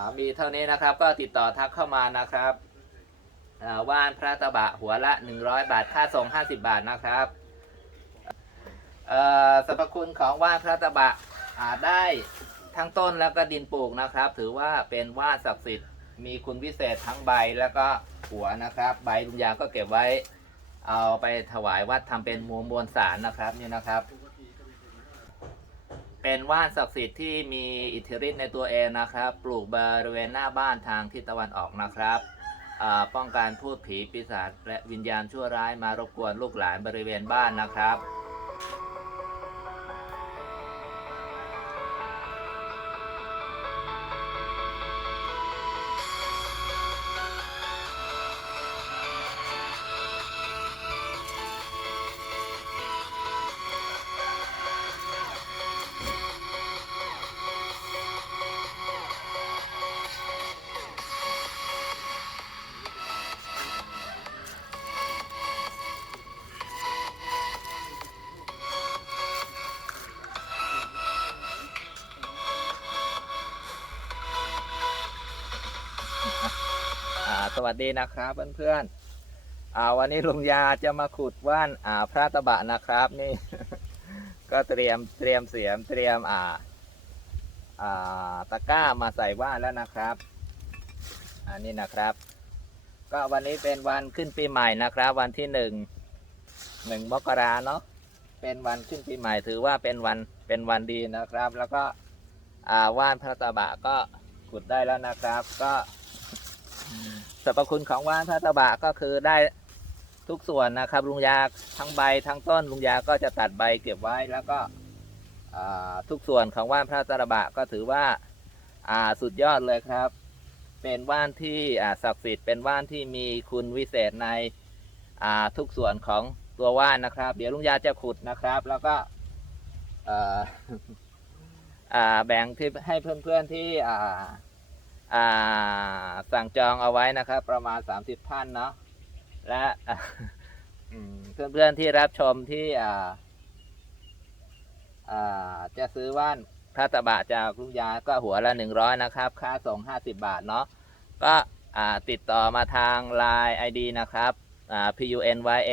ามีเท่านี้นะครับก็ติดต่อทักเข้ามานะครับว่านพระตะบะหัวละ 100 บาท ค่าส่ง 50 บาทนะครับสรรพคุณของว่านพระตะบะอ่าได้ทั้งต้นแล้วก็ดินปลูกนะครับ ถือว่าเป็นว่านศักดิ์สิทธิ์มีคุณวิเศษทั้งใบแล้วก็หัวนะครับ ใบลุงยาก็เก็บไว้เอาไปถวายวัดทำเป็นมวลมวลสารนะครับนี่นะครับ เป็นว่านศักดิ์สิทธิ์ที่มีอิทธิฤทธิ์ในตัวเองนะครับ ปลูกบริเวณหน้าบ้านทางทิศตะวันออกนะครับอ่าป้องกันพูดผีปีศาจและวิญญาณชั่วร้ายมารบกวนลูกหลานบริเวณบ้านนะครับ สวัสดีนะครับเพื่อนๆอ่าวันนี้ลุงยาจะมาขุดว่านอ่าพระตะบะนะครับ นี่ ก็เตรียมเตรียมเสียมเตรียมอ่าอ่าตะกร้ามาใส่ว่านแล้วนะครับอันนี้นะครับ ก็วันนี้เป็นวันขึ้นปีใหม่นะครับ วันที่หนึ่งหนึ่งมกราเนาะเป็นวันขึ้นปีใหม่ถือว่าเป็นวันเป็นวันดีนะครับ แล้วก็อ่าว่านพระตะบะก็ขุดได้แล้วนะครับ ก็ รรพคุณของว่านพระตะบะก็คือได้ทุกส่วนนะครับ ลุงยาทั้งใบทั้งต้นลุงยาก็จะตัดใบเก็บไว้แล้วก็ทุกส่วนของว่านพระตะบะก็ถือว่าสุดยอดเลยครับ เป็นว่านที่ศักดิ์สิทธิ์เป็นว่านที่มีคุณวิเศษในทุกส่วนของตัวว่านนะครับ เดี๋ยวลุงยาจะขุดนะครับ แล้วก็แบ่งให้เพื่อนๆที่ สั่งจองเอาไว้นะครับ ประมาณ 30ท่านเนาะและเพื่อนๆที่รับชมที่จะซื้อว่านพระตะบะจากลุงยาก็หัวละ 100 นะครับ ค่าส่ง 50 บาทเนาะก็ติดต่อมาทาง Line ID นะครับ PUNYA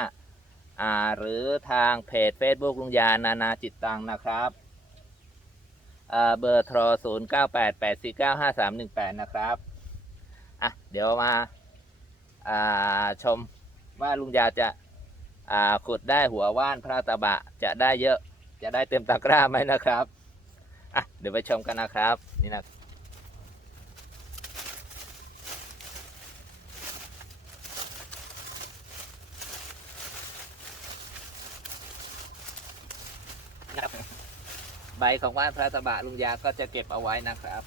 15อ่าหรือทางเพจ Facebook ลุงยานานาจิตตังนะครับ เบอร์โทร0 9 8 8 4 9 5 3 1 8นะครับ อะ เดี๋ยวมาาชมว่าลุงยาจะาขุดได้หัวว่านพระตะบะจะได้เยอะจะได้เต็มตะกร้าไหมนะครับ อะ เดี๋ยวไปชมกันนะครับ นี่นะ ใบของว่านพระตะบะลุงยาก็จะเก็บเอาไว้นะครับ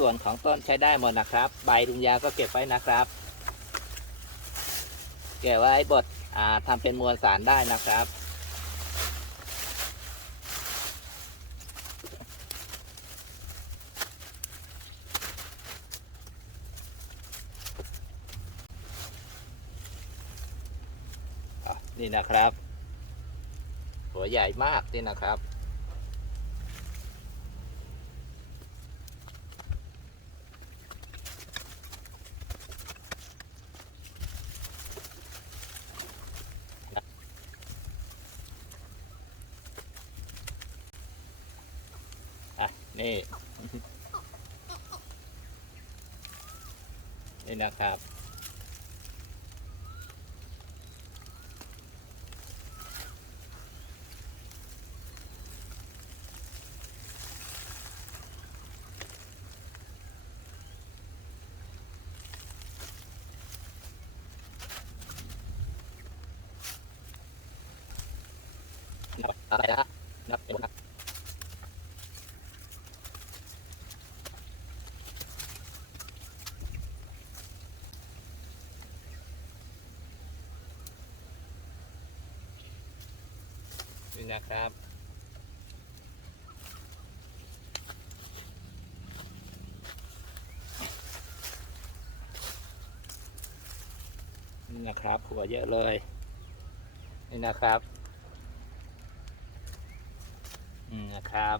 ส่วนของต้นใช้ได้หมดนะครับ ใบลุงยาก็เก็บไว้นะครับ เก็บไว้บดอ่าทำเป็นมวลสารได้นะครับนี่นะครับ หัวใหญ่มากนี่นะครับ นี่ นี่นะครับ นับอะไรนะนับเป็นนับ นะครับ นี่นะครับหัวเยอะเลย นี่นะครับ อืมนะครับ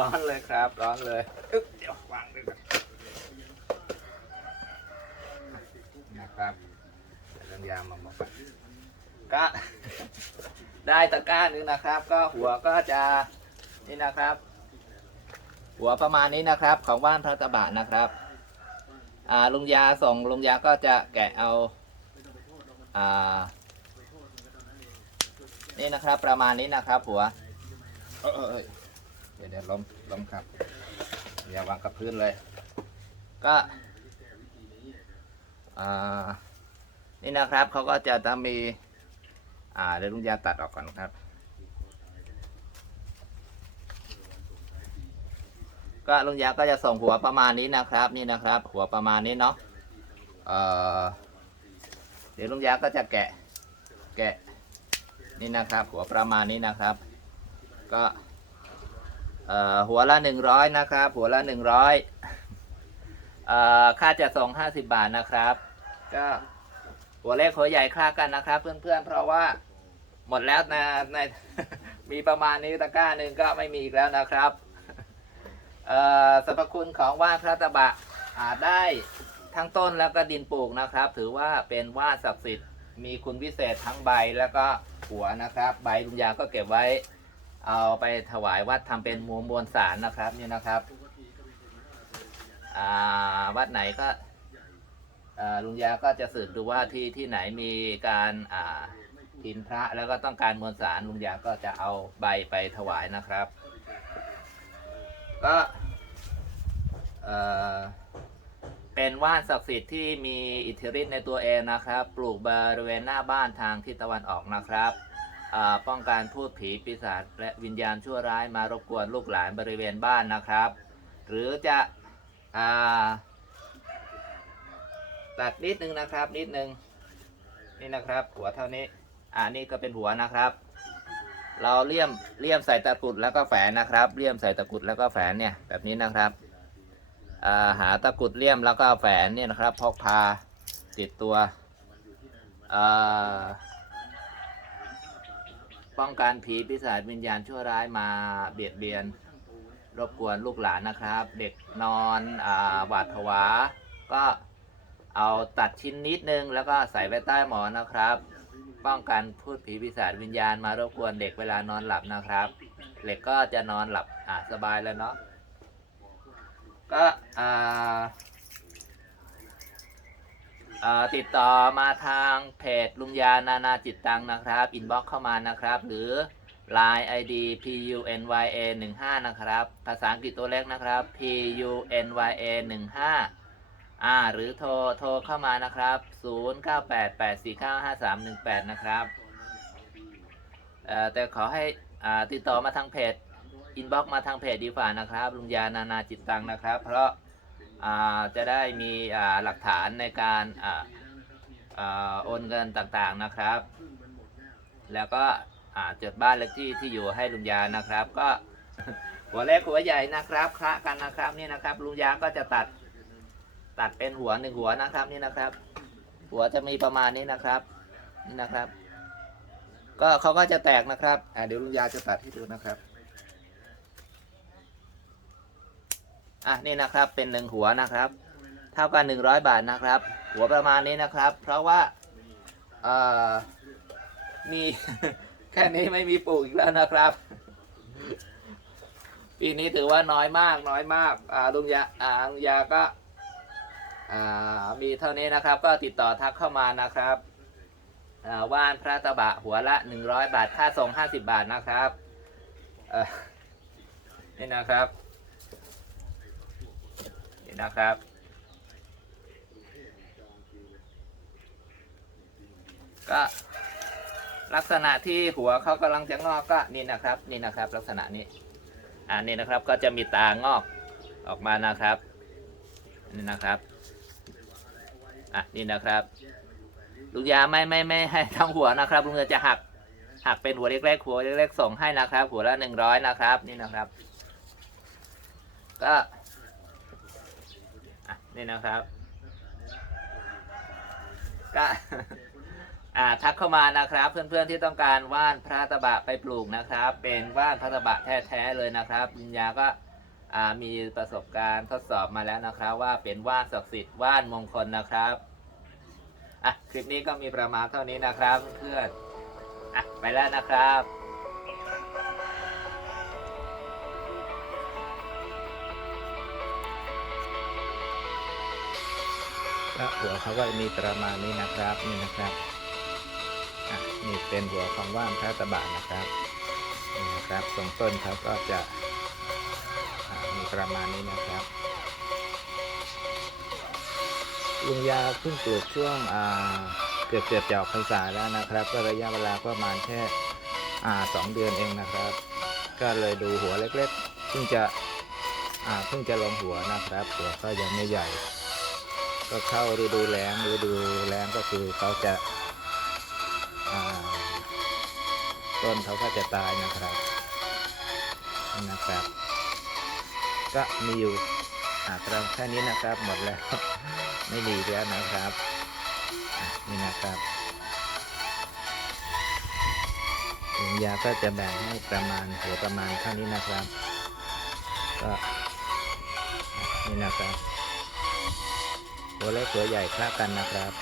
ร้อนเลยครับ ร้อนเลยอึ๊บเดี๋ยววางด้วยกันนะครับเรื่องยามาบอกก็ได้ตะกร้าหนึงนะครับ ก็หัวก็จะนี่นะครับ หัวประมาณนี้นะครับ ของบ้านพระตะบะนะครับอ่าลุงยาส่งลุงยาก็จะแกะเอาอ่านี่นะครับ ประมาณนี้นะครับ หัวเอยเอ เดี๋ยวเดี๋ยวล้มล้มครับอย่าวางกับพื้นเลย ก็อ่านี่นะครับเขาก็จะทำมีอ่าเดี๋ยวลุงยาตัดออกก่อนครับ ก็ลุงยาก็จะส่งหัวประมาณนี้นะครับ นี่นะครับ หัวประมาณนี้เนาะเดี๋ยวลุงยาก็จะแกะแกะนี่นะครับ หัวประมาณนี้นะครับ ก็ หัวละหนึ่งร้อยนะครับ หัวละหนึ่งร้อยค่าจะส่ง50บบาทนะครับ ก็หัวเล็กหัวใหญ่ค่ากันนะครับ เพื่อนๆ เพราะว่าหมดแล้วนะในมีประมาณนี้ตะกร้าหนึ่งก็ไม่มีอีกแล้วนะครับสรรพคุณของว่านพระตะบะอาจได้ทั้งต้นแล้วก็ดินปลูกนะครับ ถือว่าเป็นว่านศักดิ์สิทธิ์มีคุณวิเศษทั้งใบแล้วก็หัวนะครับ ใบลุงยาก็เก็บไว้ เอาไปถวายวัดทำเป็นมวลมวลสารนะครับนี่นะครับวัดไหนก็ลุงยาก็จะสืบดูว่าที่ที่ไหนมีการทินพระแล้วก็ต้องการมวลสารลุงยาก็จะเอาใบไปถวายนะครับ ก็เป็นว่านศักดิ์สิทธิ์ที่มีอิทธิฤทธิ์ในตัวเองนะครับ ปลูกบริเวณหน้าบ้านทางทิศตะวันออกนะครับ ป้องกันพูดผีปีศาจและวิญญาณชั่วร้ายมารบกวนลูกหลานบริเวณบ้านนะครับ หรือจะอตัดนิดนึงนะครับนิดนึงนี่นะครับ หัวเท่านี้อ่านี่ก็เป็นหัวนะครับ เราเลี่ยมเลี่ยมใส่ตะกุดแล้วก็แฝนนะครับ เลี่ยมใส่ตะกุดแล้วก็แฝนเนี่ยแบบนี้นะครับาหาตะกุดเลี่ยมแล้วก็แฝนเนี่ยนะครับพกพาติดตัวอ่า ป้องกันผีปีศาจวิญญาณชั่วร้ายมาเบียดเบียน รบกวนลูกหลานนะครับ เด็กนอนอาหวาดผวา ก็เอาตัดชิ้นนิดนึง แล้วก็ใส่ไว้ใต้หมอนนะครับ ป้องกันพูดผีปีศาจวิญญาณมารบกวนเด็กเวลานอนหลับนะครับ เด็กก็จะนอนหลับอะสบายแล้วเนาะก็อ่าอ่า ติดต่อมาทางเพจลุงยานานาจิตตังนะครับ อินบ็อกเข้ามานะครับ หรือ Line ID PUNYA 15นะครับ ภาษาอังกฤษตัวเล็กนะครับ PUNYA 15อ่า หรือโทร โทรเข้ามานะครับ 0988495318 นะครับ เอ่อ แต่ขอให้ อ่า ติดต่อมาทางเพจ อินบ็อกมาทางเพจดีฝ่านะครับ ลุงยานานาจิตตังนะครับ เพราะจะได้มีหลักฐานในการ โอนเงินต่างๆนะครับ แล้วก็จดบ้านเลขที่ที่อยู่ให้ลุงยานะครับ ก็หัวเล็กหัวใหญ่นะครับคละกันนะครับนี่นะครับลุงยาก็จะตัดตัดเป็นหัวหนึ่งหัวนะครับนี่นะครับ หัวจะมีประมาณนี้นะครับนี่นะครับ ก็เขาก็จะแตกนะครับอ่าเดี๋ยวลุงยาจะตัดให้ดูนะครับอะนี่นะครับเป็นหนึ่งหัวนะครับ เท่ากันหนึ่งร้อยบาทนะครับ หัวประมาณนี้นะครับ เพราะว่ามี แค่นี้ไม่มีปลูกอีกแล้วนะครับ ปีนี้ถือว่าน้อยมากน้อยมากลุงยาอาลุงยาก็มีเท่านี้นะครับ ก็ติดต่อทักเข้ามานะครับว่านพระตะบะหัวละ 100 บาทค่าส่ง 50 บาทนะครับนี่นะครับนี่นะครับ ก็ลักษณะที่หัวเขากำลังจะงอกก็นี่นะครับ นี่นะครับ ลักษณะนี้ อ่านี่นะครับก็จะมีตางอกออกมานะครับนี่นะครับอะนี่นะครับลุงยาไม่ไม่ไม่ให้ทั้งหัวนะครับลุงยาจะหักหักเป็นหัวเล็กๆหัวเล็กๆส่งให้นะครับ หัวละหนึ่งร้อยนะครับ นี่นะครับ ก็นี่นะครับก็ ทักเข้ามานะครับ เพื่อนๆที่ต้องการว่านพระตะบะไปปลูกนะครับ เป็นว่านพระตะบะแท้ๆเลยนะครับวิญญาก็มีประสบการณ์ทดสอบมาแล้วนะครับ ว่าเป็นว่านศักดิ์สิทธิ์ว่านมงคลนะครับอะคลิปนี้ก็มีประมาณเท่านี้นะครับเพื่อนอะไปแล้วนะครับก็หัวเขาก็มีประมาณนี้นะครับนี่นะครับ นี่เป็นหัวของว่านพระตะบะนะครับนี่นะครับตรงต้นเขาก็จะมีประมาณนี้นะครับลุงยาเพิ่งปลูกช่วงเกือบเกือบจะออกพรรษาแล้วนะครับ ก็ระยะเวลาประมาณแค่สองเดือนเองนะครับ ก็เลยดูหัวเล็กๆเพิ่งจะเพิ่งจะลงหัวนะครับหัวก็ยังไม่ใหญ่ ก็เข้าฤดูแล้งฤดูแล้งก็คือเขาจะ ต้นเขาก็จะตายนะครับนะครับ ก็มีอยู่อาตราแค่นี้นะครับหมดแล้ว ไม่มีแล้วนะครับนี่นะครับลุงยาก็จะแบ่งให้ประมาณหัวประมาณเท่านี้นะครับ ก็นี่นะครับ หัวเล็กหัวใหญ่คละกันนะครับ